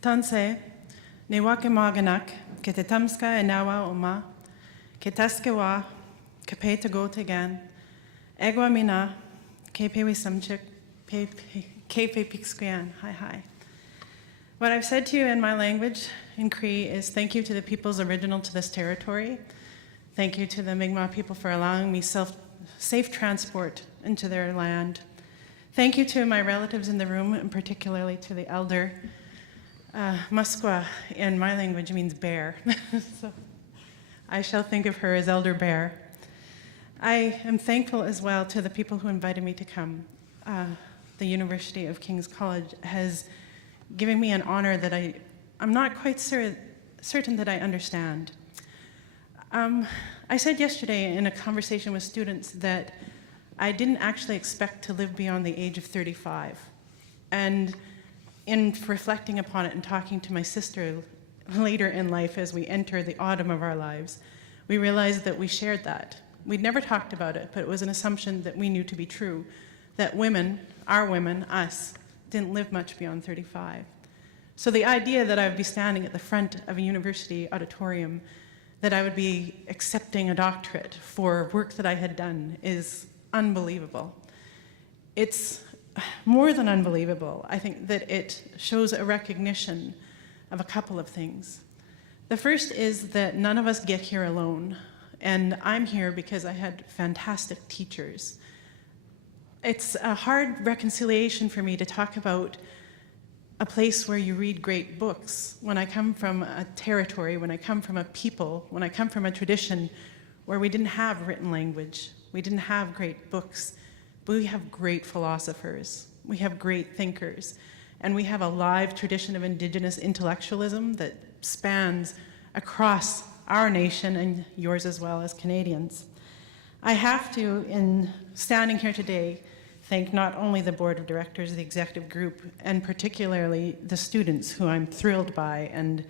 Tanse, ne wake maganak, ke te tamska e nawa o ma, ke taske wa, ke pe te go te gan, egwa mina, ke pe wisamchik, ke pe pixquian, hi. What I've said to you in my language in Cree is thank you to the peoples original to this territory. Thank you to the Mi'kmaq people for allowing me safe transport into their land. Thank you to my relatives in the room, and particularly to the elder. Muskwa in my language means bear, so I shall think of her as Elder Bear. I am thankful as well to the people who invited me to come. The University of King's College has given me an honor that I'm not quite certain that I understand. I said yesterday in a conversation with students that I didn't actually expect to live beyond the age of 35. And in reflecting upon it and talking to my sister later in life as we enter the autumn of our lives, we realized that we shared that. We'd never talked about it, but it was an assumption that we knew to be true, that women, our women, us, didn't live much beyond 35. So the idea that I would be standing at the front of a university auditorium, that I would be accepting a doctorate for work that I had done is unbelievable. It's more than unbelievable. I think that it shows a recognition of a couple of things. The first is that none of us get here alone, and I'm here because I had fantastic teachers. It's a hard reconciliation for me to talk about a place where you read great books. When I come from a territory, when I come from a people, when I come from a tradition where we didn't have written language, we didn't have great books, but we have great philosophers, we have great thinkers, and we have a live tradition of Indigenous intellectualism that spans across our nation and yours as well as Canadians. I have to, in standing here today, thank not only the board of directors, the executive group, and particularly the students who I'm thrilled by and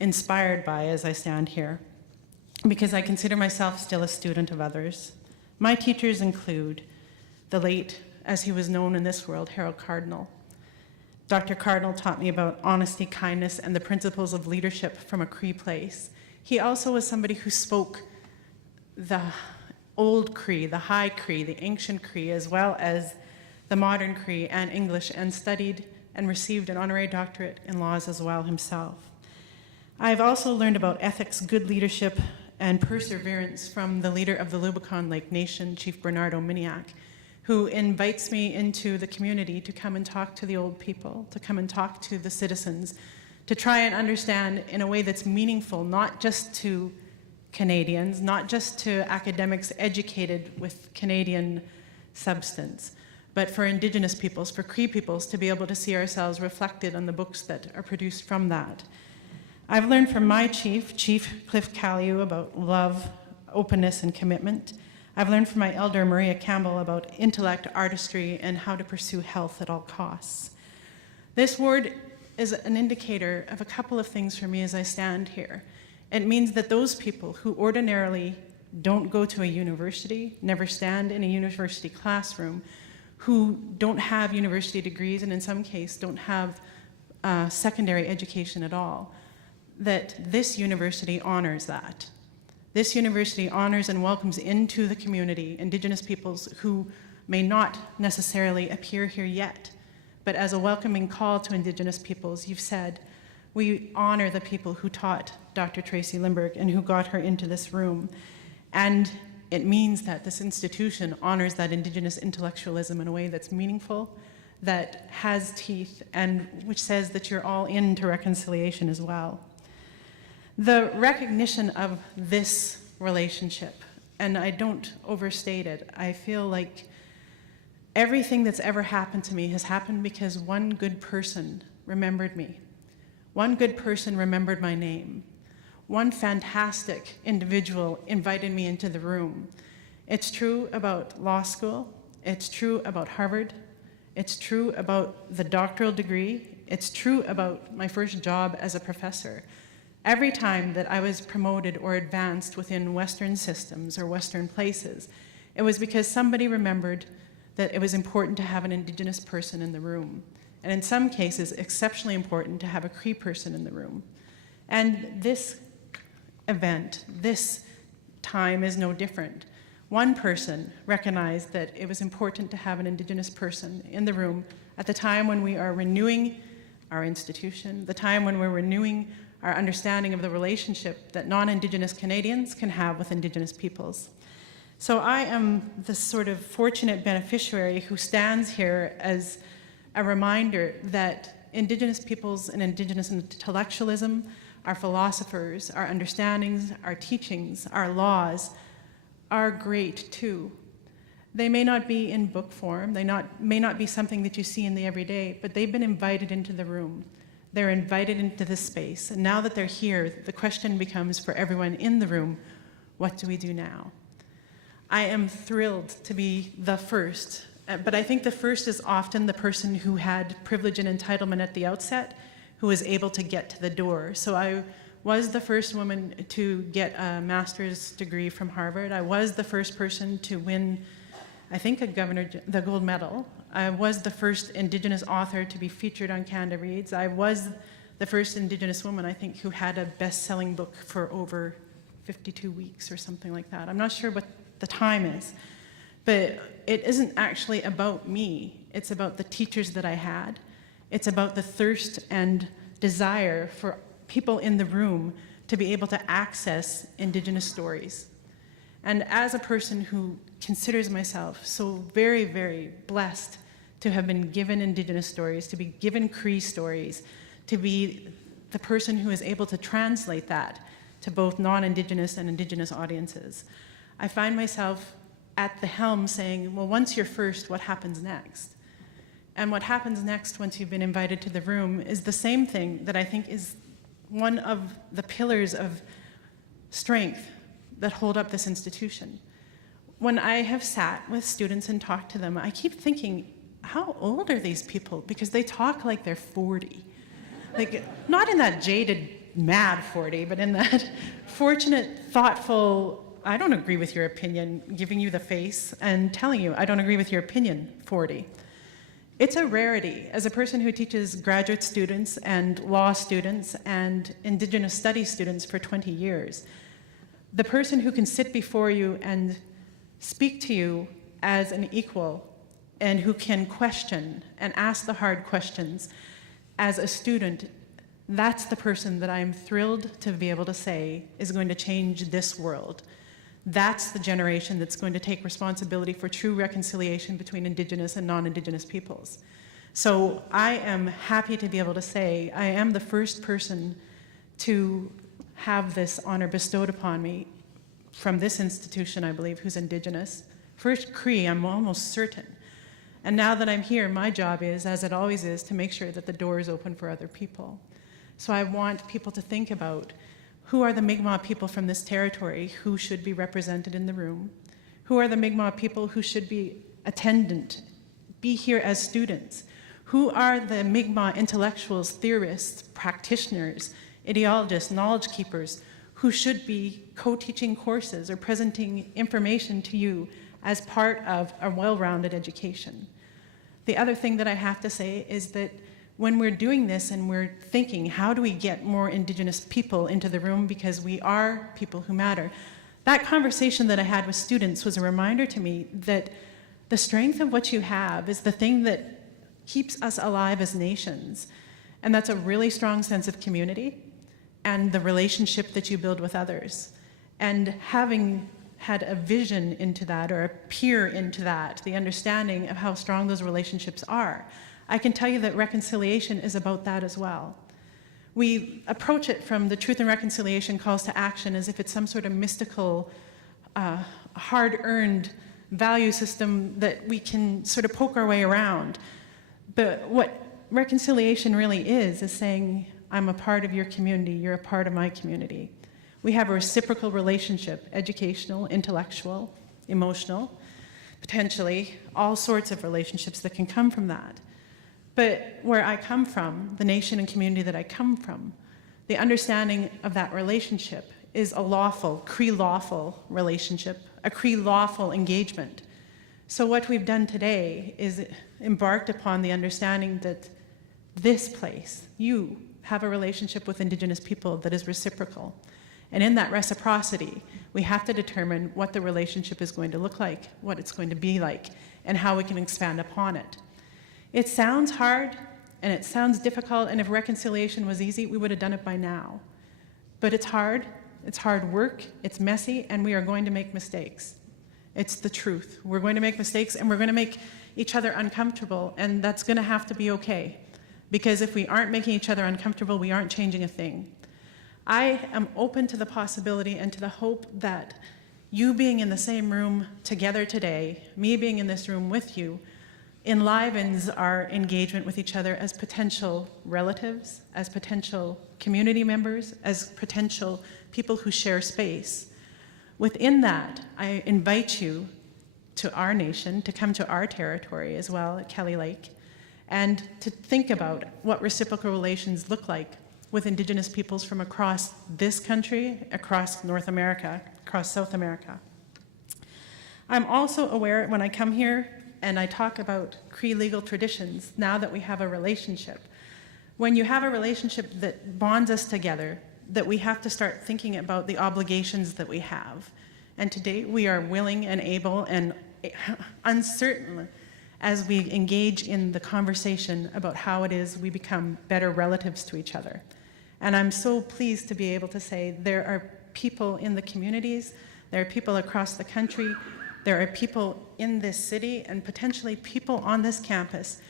inspired by as I stand here, because I consider myself still a student of others. My teachers include the late, as he was known in this world, Harold Cardinal. Dr. Cardinal taught me about honesty, kindness, and the principles of leadership from a Cree place. He also was somebody who spoke the old Cree, the high Cree, the ancient Cree, as well as the modern Cree and English, and studied and received an honorary doctorate in laws as well himself. I've also learned about ethics, good leadership, and perseverance from the leader of the Lubicon Lake Nation, Chief Bernardo Miniac, who invites me into the community to come and talk to the old people, to come and talk to the citizens, to try and understand in a way that's meaningful, not just to Canadians, not just to academics educated with Canadian substance, but for Indigenous peoples, for Cree peoples, to be able to see ourselves reflected on the books that are produced from that. I've learned from my chief, Chief Cliff Calliew, about love, openness, and commitment. I've learned from my elder, Maria Campbell, about intellect, artistry, and how to pursue health at all costs. This word is an indicator of a couple of things for me as I stand here. It means that those people who ordinarily don't go to a university, never stand in a university classroom, who don't have university degrees, and in some cases don't have secondary education at all, that this university honors that. This university honors and welcomes into the community Indigenous peoples who may not necessarily appear here yet, but as a welcoming call to Indigenous peoples, you've said, we honor the people who taught Dr. Tracey Lindberg and who got her into this room. And it means that this institution honors that Indigenous intellectualism in a way that's meaningful, that has teeth, and which says that you're all into reconciliation as well. The recognition of this relationship, and I don't overstate it, I feel like everything that's ever happened to me has happened because one good person remembered me. One good person remembered my name. One fantastic individual invited me into the room. It's true about law school. It's true about Harvard. It's true about the doctoral degree. It's true about my first job as a professor. Every time that I was promoted or advanced within Western systems or Western places, it was because somebody remembered that it was important to have an Indigenous person in the room. and in some cases, exceptionally important to have a Cree person in the room. And this event, this time is no different. One person recognized that it was important to have an Indigenous person in the room at the time when we are renewing our institution, the time when we're renewing our understanding of the relationship that non-Indigenous Canadians can have with Indigenous peoples. So I am the sort of fortunate beneficiary who stands here as a reminder that Indigenous peoples and Indigenous intellectualism, our philosophers, our understandings, our teachings, our laws are great too. They may not be in book form, they may not be something that you see in the everyday, but they've been invited into the room. They're invited into this space, and now that they're here, the question becomes for everyone in the room, what do we do now? I am thrilled to be the first, but I think the first is often the person who had privilege and entitlement at the outset, who was able to get to the door. So I was the first woman to get a master's degree from Harvard. I was the first person to win, I think, the gold medal. I was the first Indigenous author to be featured on Canada Reads. I was the first Indigenous woman, I think, who had a best-selling book for over 52 weeks or something like that. I'm not sure what the time is, but it isn't actually about me. It's about the teachers that I had. It's about the thirst and desire for people in the room to be able to access Indigenous stories. And as a person who considers myself so very, very blessed to have been given Indigenous stories, to be given Cree stories, to be the person who is able to translate that to both non-Indigenous and Indigenous audiences, I find myself at the helm saying, well, once you're first, what happens next? And what happens next once you've been invited to the room is the same thing that I think is one of the pillars of strength that hold up this institution. When I have sat with students and talked to them, I keep thinking, how old are these people? Because they talk like they're 40. Like, not in that jaded, mad 40, but in that fortunate, thoughtful, I don't agree with your opinion, giving you the face and telling you, I don't agree with your opinion, 40. It's a rarity. As a person who teaches graduate students and law students and Indigenous studies students for 20 years, the person who can sit before you and speak to you as an equal and who can question and ask the hard questions as a student, that's the person that I'm thrilled to be able to say is going to change this world. That's the generation that's going to take responsibility for true reconciliation between Indigenous and non-Indigenous peoples. So I am happy to be able to say I am the first person to have this honor bestowed upon me from this institution, I believe, who's Indigenous. First Cree, I'm almost certain. And now that I'm here, my job is, as it always is, to make sure that the door is open for other people. So I want people to think about who are the Mi'kmaq people from this territory who should be represented in the room? Who are the Mi'kmaq people who should be attendant, be here as students? Who are the Mi'kmaq intellectuals, theorists, practitioners, ideologists, knowledge keepers who should be co-teaching courses or presenting information to you as part of a well-rounded education? The other thing that I have to say is that when we're doing this and we're thinking, how do we get more Indigenous people into the room because we are people who matter? That conversation that I had with students was a reminder to me that the strength of what you have is the thing that keeps us alive as nations. And that's a really strong sense of community and the relationship that you build with others. And having had a vision into that or a peer into that, the understanding of how strong those relationships are, I can tell you that reconciliation is about that as well. We approach it from the Truth and Reconciliation Calls to Action as if it's some sort of mystical, hard-earned value system that we can sort of poke our way around. But what reconciliation really is saying, I'm a part of your community, you're a part of my community. We have a reciprocal relationship, educational, intellectual, emotional, potentially, all sorts of relationships that can come from that. But where I come from, the nation and community that I come from, the understanding of that relationship is a lawful, Cree lawful relationship, a Cree lawful engagement. So what we've done today is embarked upon the understanding that this place, you have a relationship with Indigenous people that is reciprocal. And in that reciprocity, we have to determine what the relationship is going to look like, what it's going to be like, and how we can expand upon it. It sounds hard, and it sounds difficult, and if reconciliation was easy, we would have done it by now. But it's hard work, it's messy, and we are going to make mistakes. It's the truth. We're going to make mistakes, and we're going to make each other uncomfortable, and that's going to have to be okay. Because if we aren't making each other uncomfortable, we aren't changing a thing. I am open to the possibility and to the hope that you being in the same room together today, me being in this room with you, enlivens our engagement with each other as potential relatives, as potential community members, as potential people who share space. Within that, I invite you to our nation, to come to our territory as well at Kelly Lake, and to think about what reciprocal relations look like with Indigenous peoples from across this country, across North America, across South America. I'm also aware when I come here and I talk about Cree legal traditions, now that we have a relationship, when you have a relationship that bonds us together, that we have to start thinking about the obligations that we have. And to date, we are willing and able and uncertain as we engage in the conversation about how it is we become better relatives to each other. And I'm so pleased to be able to say there are people in the communities, there are people across the country, there are people in this city, and potentially people on this campus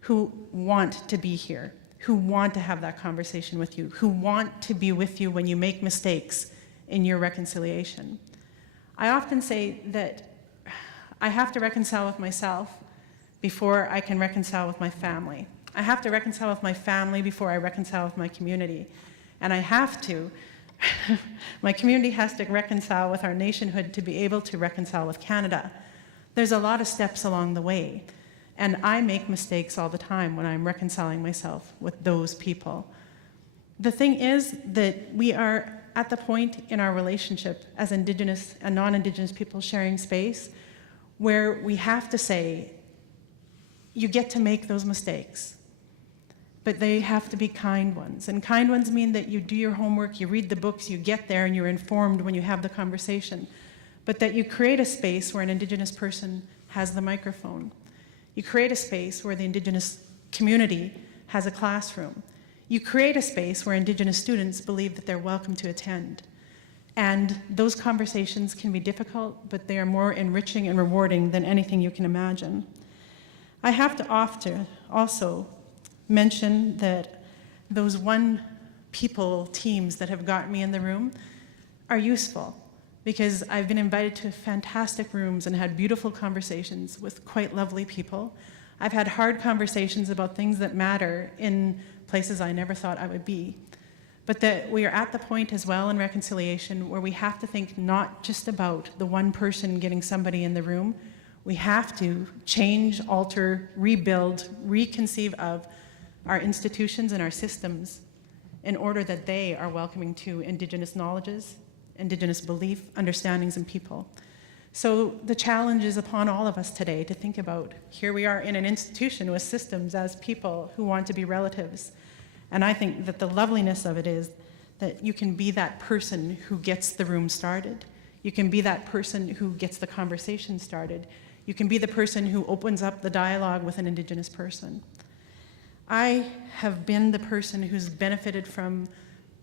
who want to be here, who want to have that conversation with you, who want to be with you when you make mistakes in your reconciliation. I often say that I have to reconcile with myself before I can reconcile with my family. I have to reconcile with my family before I reconcile with my community. And I have to, my community has to reconcile with our nationhood to be able to reconcile with Canada. There's a lot of steps along the way. And I make mistakes all the time when I'm reconciling myself with those people. The thing is that we are at the point in our relationship as Indigenous and non-Indigenous people sharing space where we have to say, you get to make those mistakes, but they have to be kind ones. And kind ones mean that you do your homework, you read the books, you get there, and you're informed when you have the conversation. But that you create a space where an Indigenous person has the microphone. You create a space where the Indigenous community has a classroom. You create a space where Indigenous students believe that they're welcome to attend. And those conversations can be difficult, but they are more enriching and rewarding than anything you can imagine. I have to also mention that those one people teams that have got me in the room are useful because I've been invited to fantastic rooms and had beautiful conversations with quite lovely people. I've had hard conversations about things that matter in places I never thought I would be. But that we are at the point as well in reconciliation where we have to think not just about the one person getting somebody in the room. We have to change, alter, rebuild, reconceive of our institutions and our systems in order that they are welcoming to Indigenous knowledges, Indigenous belief, understandings, and people. So the challenge is upon all of us today to think about, here we are in an institution with systems as people who want to be relatives. And I think that the loveliness of it is that you can be that person who gets the room started. You can be that person who gets the conversation started. You can be the person who opens up the dialogue with an Indigenous person. I have been the person who's benefited from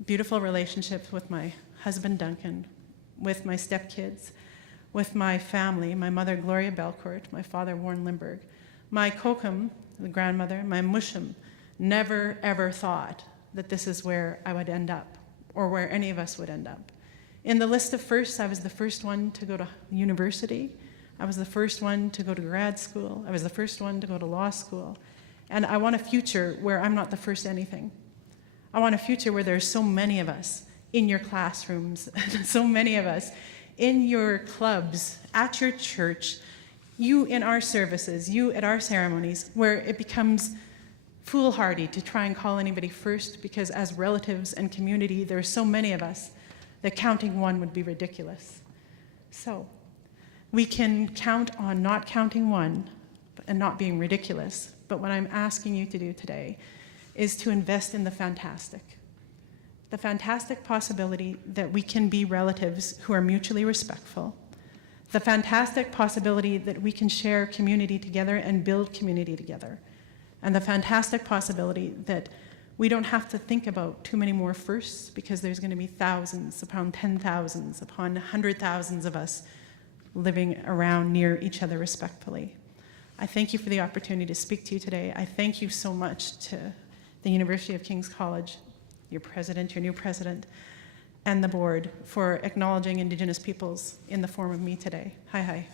beautiful relationships with my husband, Duncan, with my stepkids, with my family, my mother, Gloria Belcourt, my father, Warren Lindberg. My kokum, the grandmother, my mushum, never ever thought that this is where I would end up, or where any of us would end up. In the list of firsts, I was the first one to go to university. I was the first one to go to grad school. I was the first one to go to law school. And I want a future where I'm not the first anything. I want a future where there's so many of us in your classrooms, so many of us in your clubs, at your church, you in our services, you at our ceremonies, where it becomes foolhardy to try and call anybody first, because as relatives and community, there are so many of us that counting one would be ridiculous. So we can count on not counting one and not being ridiculous. But what I'm asking you to do today is to invest in the fantastic possibility that we can be relatives who are mutually respectful, the fantastic possibility that we can share community together and build community together, and the fantastic possibility that we don't have to think about too many more firsts, because there's going to be thousands upon 10,000s upon 100,000s of us living around near each other respectfully. I thank you for the opportunity to speak to you today. I thank you so much to the University of King's College, your president, your new president, and the board for acknowledging Indigenous peoples in the form of me today. Hi, hi.